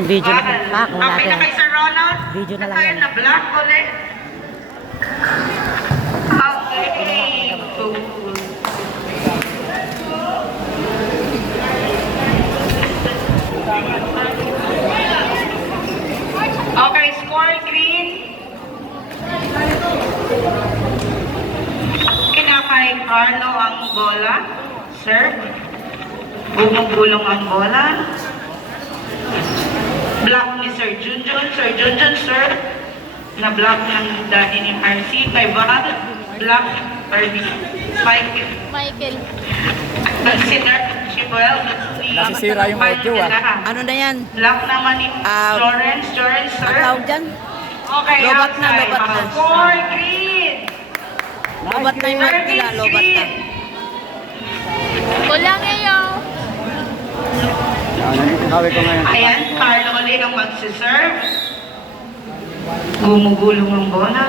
yan, video na. Kung Okay na natin. kay Sir Ronald? Video na lang yan. Na black ulit. Okay. Cool. Okay, score green. Kinakay Carlo ang bola. Serve. Bumubulong ang bola. Block ni Sir Junjun. Sir Junjun, sir. Na-block ng daddy ni RC. Kay Val. Block. Michael. Consider Chibuel. Nasisira yung audio, Ano na yan? Block naman ni Jorens. Jorens, sir. Ang tawag dyan? Okay, Lobat na, outside. lobat na. Score green. Lobat na yung mat nila, lobat na. Wala ngayon. Sabi ko ngayon. Ayan, Carlo ulit ang magsiserve. Gumugulong ang bola.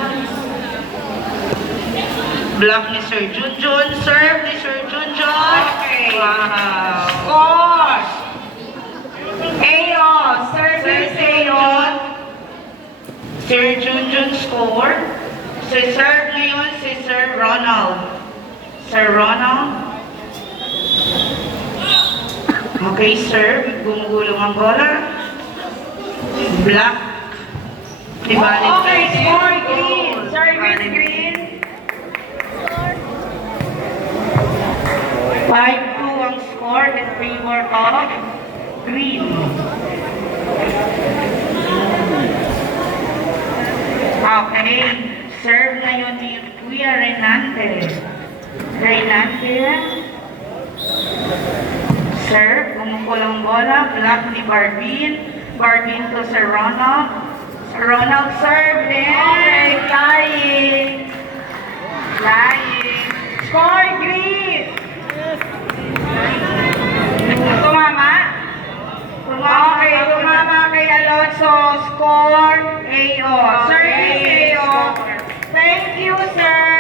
Block ni Sir Junjun. Serve ni Sir Junjun. Okay. Wow. Score! Ayo. Service Ayo. Sir Junjun score. Si-serve ngayon si Sir Ronald. Sir Ronald. Okay, serve. Gumugulong ang bola. Black. Okay, score green. Service green. 5-2 ang score in favor of green. Okay. Serve ngayon ni Kuya Renante. Renante. Serve. Gumukulong bola. Block ni Barbin. Barbin to Sir Ronald. Sir Ronald serve. And flying. Flying. Score green. Tumama? Okay, tumama kay Alonso. Score AO. Service AO. Thank you, sir,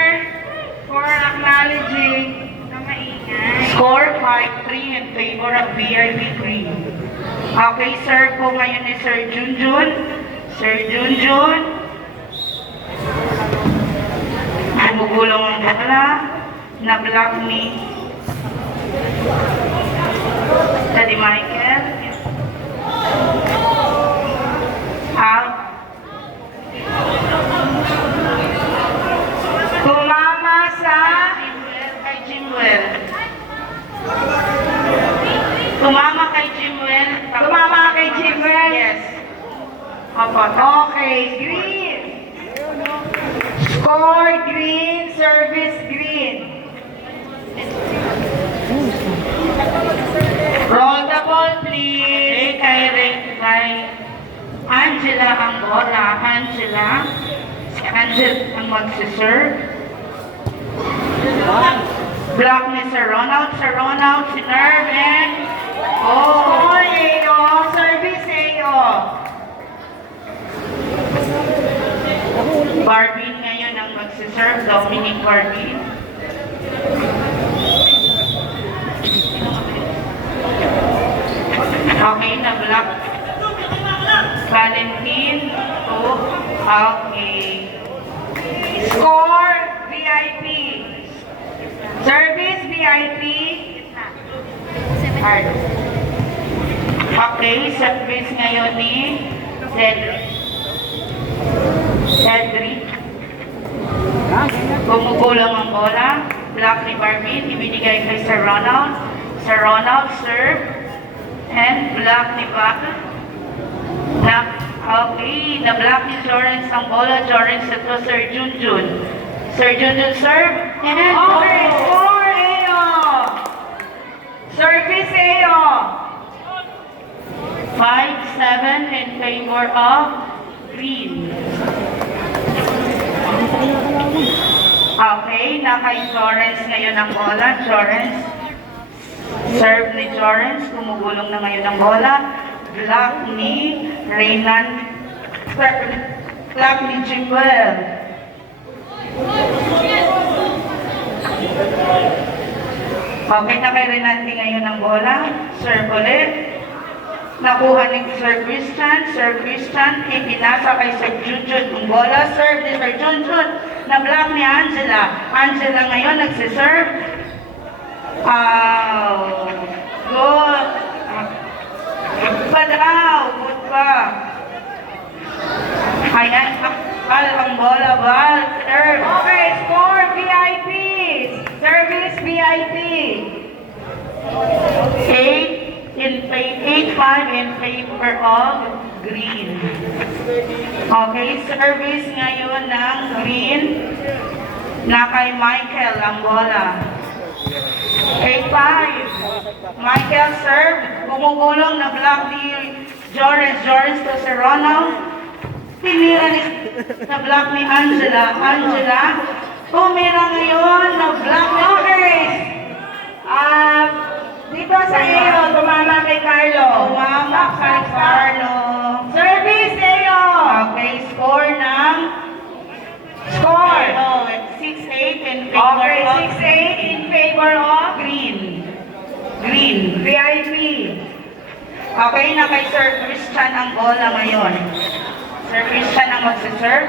for acknowledging na maingay. Score 5-3 in favor of VIP Green. Okay, sir, po ngayon ni Sir Junjun. Sir Junjun. Bumugulong ang bola. Na-block ni Daddy Michael. Out. Tumama sa kay Jimwell. Tumama kay Jimwell. Tumama kay Jimwell. Yes. Opo. Okay, green. Score green, service green. Roll the ball, please. Kay Angela ang bola. Angela ang magsiserve. Block ni Sir Ronald. Sir Ronald, sinerve and score AO. Service AO. Barbin ngayon ang magsiserve. Dominic Barbin. Okay, na-block. Valentine. Oh, okay. Score, VIP. Service, VIP. Okay, service ngayon ni Cedric. Gumugulang ang bola. Block ni Barbin. Ibinigay kay Sir Ronald. Sir Ronald, serve. And block ni Bak. Okay, na-block ni Jorens ang bola. Jorens ito, Sir Junjun. Sir Junjun, serve. And okay, score AO. Service AO. 5-7 in favor of green. Okay, kay Jorens ngayon ang bola. Jorens. Serve ni Jorens. Gumugulong na ngayon ang bola. Block ni Reynan. Block ni Jibuel. Okay na kay Renante ngayon ang bola. Serve ulit. Nakuha ni Sir Christian, ipinasa kay Sir Junjun ang bola. Serve ni Sir Junjun, na block ni Angela. Angela ngayon nagsiserve. Good. Good pa daw, good pa. Ayan, bal ang bola, bal. Serve. Okay, score VIP. Service VIP. 8-5 in favor of green. Okay, service ngayon ng green na kay Michael ang bola. 8-5. Michael serve. Gumugulong na block ni Jorens to si Ronald. Tinira na block ni Angela. Tumira ngayon na block ni Jorens. Dito sa iyo, tumama kay Carlo. Tumama kay Carlo. Service iyo. Okay, score ng Score. 6-8 in favor Okay, of 6-8 in favor of green. VIP. Okay, na kay Sir Christian ang bola ngayon. Sir Christian ang magsiserve.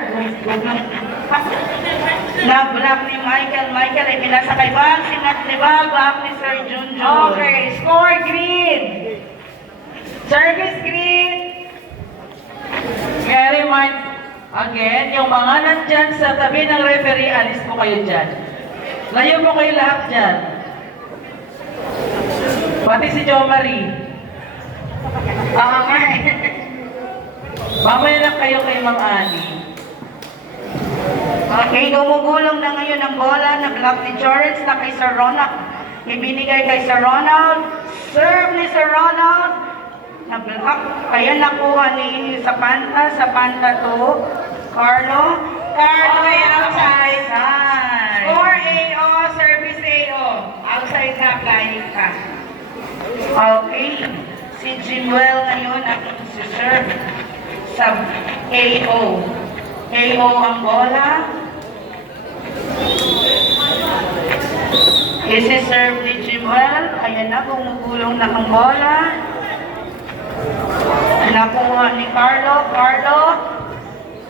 Na-block ni Michael. Michael ay pinasa kay Bal. Sinat ni Bal. Block ni Sir Junjun. Okay, score green. Service green. Kaya remind again, yung mga nandyan sa tabi ng referee, alis po kayo dyan. Layo po kayo lahat dyan. Pati si Jo Marie. Mamaya na kayo kay Ma'am Annie. Okay, gumugulong na ngayon ang bola. Na-block ni Jorens na kay Sir Ronald. Ibinigay kay Sir Ronald. Serve ni Sir Ronald. Na-block. Kaya nakuha ni Sapanta to Carlo. Okay, outside. Outside. Score AO, service AO. Outside na, flying ka. Okay. Si Jimuel ngayon ang serve sa AO. AO ang bola. Isi-serve ni Jimuel. Ayan na, gumugulong na ang bola. Nakuha ni Carlo.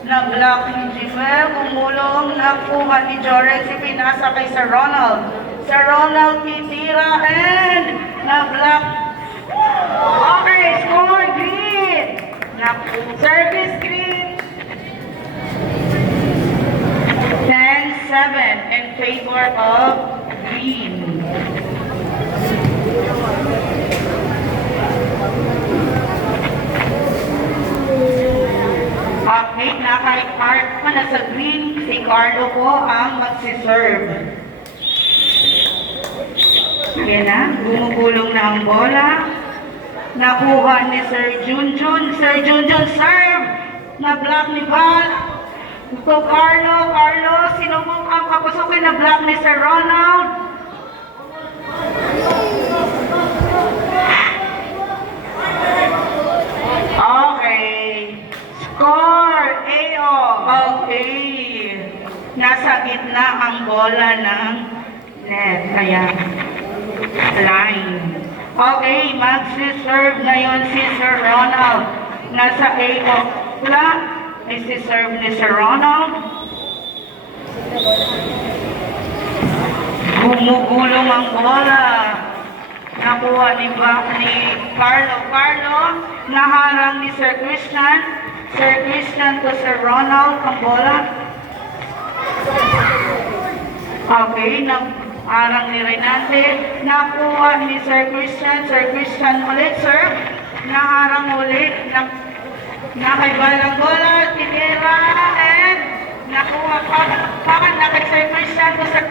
Na-block ni Jimuel. Gumulong. Nakuha ni Jorens. Pinasa kay Sir Ronald. Sir Ronald titira and na-block. Okay, score green. Service green. 10-7 in favor of green. Okay, naka-card pa na sa green. Si Carlo po ang magsiserve. Ayan na, gumugulong na ang bola. Nakuha ni Sir Junjun. Sir Junjun serve. Na-block ni Bal. Ito Carlo, sinubukang papasukin na block ni Sir Ronald. Okay. Score, AO. Okay. Nasa gitna ang bola ng net. Ayan. Line. Okay, magsiserve ngayon si Sir Ronald. Nasa AO. Flat. Isi-serve ni Sir Ronald. Gumugulong ang bola. Nakuha ni Carlo. Naharang ni Sir Christian. Sir Christian to Sir Ronald ang bola. Okay, naharang ni Renante. Nakuha ni Sir Christian. Sir Christian ulit, sir. Naharang ulit. Nakaibalang bola, tinira, and nakuha pa na kay Sir Christian to Sir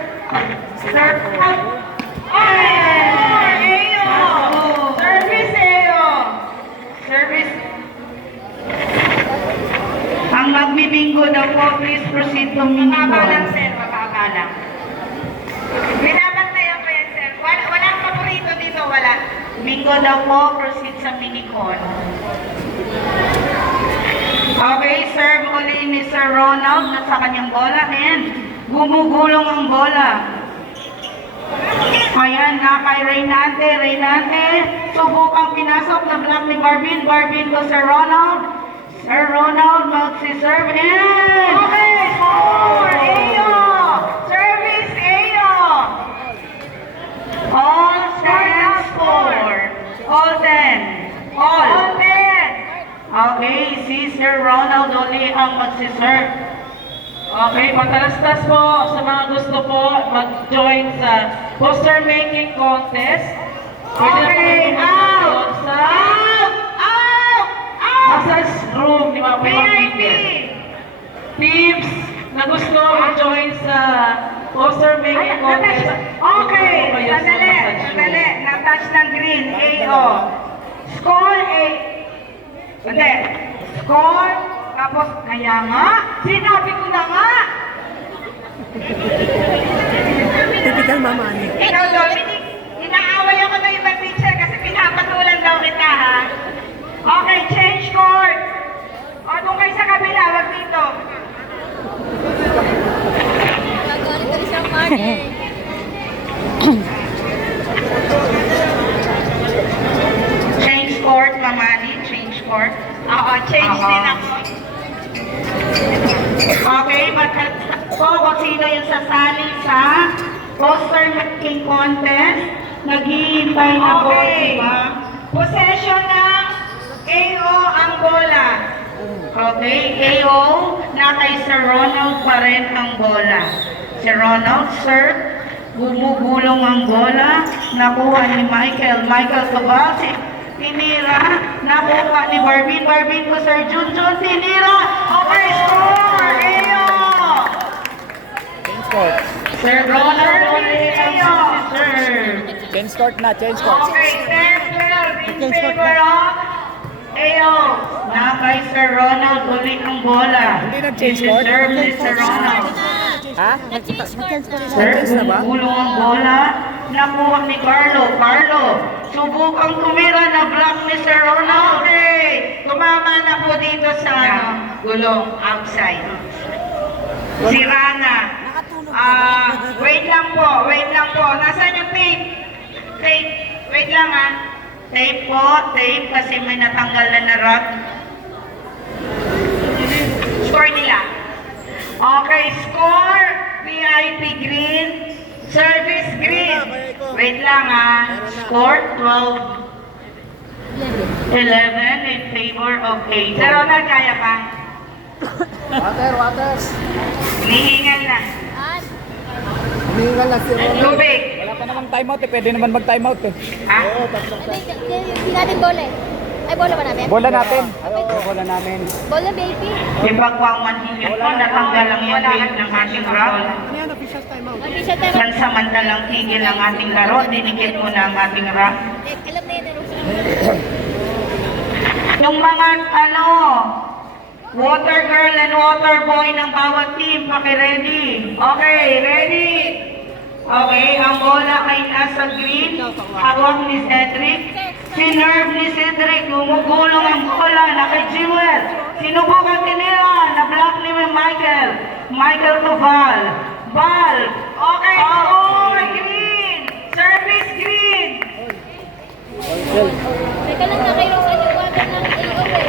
Service AO. Service. Ang magbibingo daw po, please proceed to Mababa lang, miniball. sir. Mababa lang. Binabantayan ko yan, sir. Walang paborito dito, wala. Bingo daw po, proceed sa minicon. Okay, serve uli ni Sir Ronald na sa kanyang bola and gumugulong ang bola. Ayan na kay Reynante. Reynante, subukang pinasok na block ni Barbin. Barbin to Sir Ronald. Sir Ronald magsiserve in. Okay, score! Ayo! Service Ayo! All 10 score. All 10. All 10. Okay, si Sir Ronald ulit ang magsiserve. Okay, patalastas po sa mga gusto po mag-join sa poster making contest. Okay, out! Sa Out! Out! Out! massage room ni Ma'am VIP! Tips na gusto mag-join sa poster making contest. Okay, Gusto kayo sa sandali, massage room. sandali. Na-touch ng green, AO. Score A. Hindi. Score, tapos, kaya nga, sinabi ko na nga. Typical mama ni. Ikaw, Dominic, inaaway ako ng ibang teacher kasi pinapatulan daw kita, ha? Okay, change court. O, doon kayo sa kabila, wag dito. Change court, Mamani, change court. Oo, change din ako. Okay, kung sino yung sasali sa poster making contest, naghihintay na po, diba? Possession ng AO ang bola. Okay, AO, na kay Sir Ronald pa rin ang bola. Sir Ronald, sir, gumugulong ang bola, nakuha ni Michael. Michael Cabal, si tinira, nakuha ni Barbin. Barbin ko, Sir Junjun, tinira. Okay, score! AO! Change court. Sir Ronald ulit ang sir. Change court na, change court. Okay, 10-12 in favor of AO. Na kay Sir Ronald ulit ang bola. Hindi nag-change court? Serve ni Sir Ronald. Ha? Sir, Change na ba? gulong ang bola. Nakuha ni Carlo. Carlo, subukang tumira na block ni Sir Ronald. Okay, tumama na po dito sa gulong outside. Si Rana. Wait lang po, wait lang po. Nasaan yung tape? Tape, wait lang ha. Tape po, tape kasi may natanggal na rod. Score nila. Okay, score, VIP green, service green. Wait lang ha. Score, 12-11 in favor of 8. Sir Ronald, kaya pa? Water. Hinihingal na. Humingal lang si Ronald. Tubig. Wala pa namang timeout eh. Pwede naman mag-timeout eh. Ha? Hindi natin bola eh. Ay, bola ba namin? Bola natin. Oo, bola namin. Bola, baby. Yung pagwamanhingil po, natanggal lang yung tape ng ating round. Official time. Pansamantalang tigil ang ating laro, dinikit mo na ang ating round. Alam na yun, Yung mga, water girl and water boy ng bawat team, paki-ready. Okay, ready? Okay, ang bola ay nasa green, hawak ni Cedric. Sinerve ni Cedric, gumugulong ang bola na kay Jewel. Sinubukan tinira, na-block ni Michael. Michael to Val. Val, okay, score, green. Service green. Teka lang na kayo sa iwagan ng AO eh.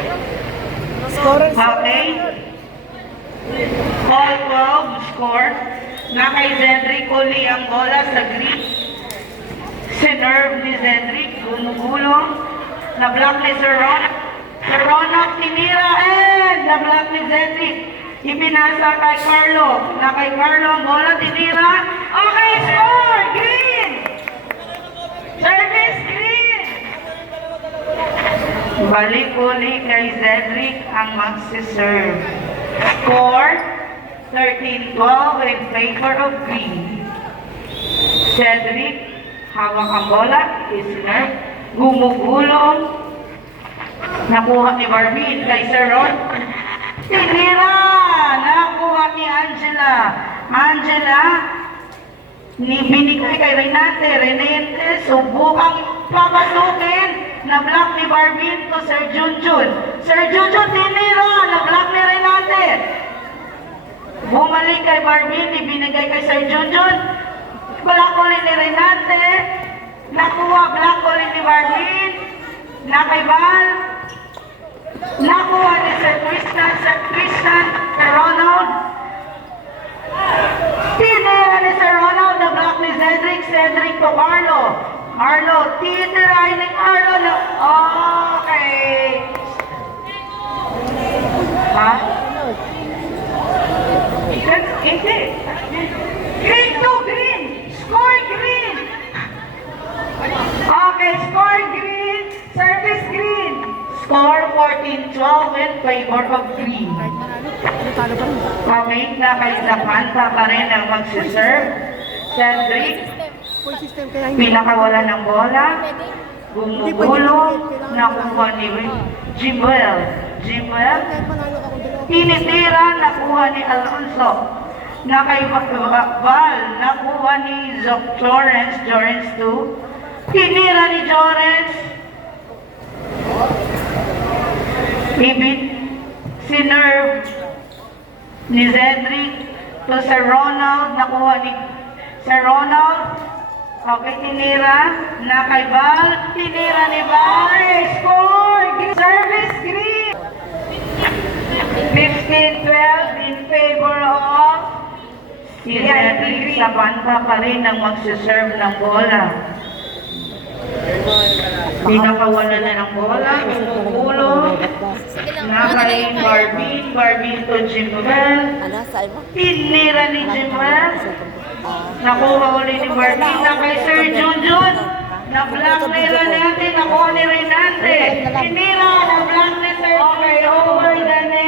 Okay. All 12 score. Na kay Cedric uli ang bola sa green. Sinerve ni Cedric, gumugulong. Na-block ni Sir Ronald. Sir Ronald tinira and na-block ni Cedric. Ipinasa kay Carlo. Na kay Carlo ang bola tinira. Okay, score! Green! Service green! Balik uli kay Cedric ang magsiserve. Score 13-12 in favor of green. Cedric, hawak ang bola, isinerve, gumugulong. Nakuha ni Barbie kay Sir Ron. Tinira! Nakuha ni Angela. Angela, binigay kay Renate. Renate, subukang papasukin. Na-block ni Barbie to Sir Junjun. Sir Junjun, tinira! Na-block ni Renate. Bumalik kay Barbie, binigay kay Sir Junjun. Black ulit ni Renate. Nakuha black ulit ni Marlene. Nakaibal. Nakuha ni Sir Tristan, Sir Ronald. Tinira ni Sir Ronald na black ni Cedric to Carlo. Carlo, titirahin ni Carlo na... Okay. Ha? Hindi. Green to green. Score green. Okay, score green. Service green. Score 14-12 in favor of green. Okay, nakapanta pa rin ang magsiserve. Cedric, Full system kaya hindi. pinakawala ng bola. Gumugulong, nakuha ni Jimuel. Kahit manalo ka kung dalawa. Tinitira, nakuha ni Alonso. Nakaibal, nakuha ni Jorens 2. Tinira ni Jorens. Ibig, sinerve ni Cedric to Sir Ronald, nakuha ni Sir Ronald. Okay, tinira, nakaibal, tinira ni Barry, score, service green. 15-12 in favor of si Cedric sa banta pa rin ang magsiserve ng bola. Pinakawala na ng bola, gumugulong. Nakay Barbie to Jimuel. Tinira ni Jimuel. Nakuha uli ni Barbie. Nakay Sir Junjun. Na-block nila natin. Nakuha ni Renante. Tinira, na-block ni Sir Junjun. Over the net.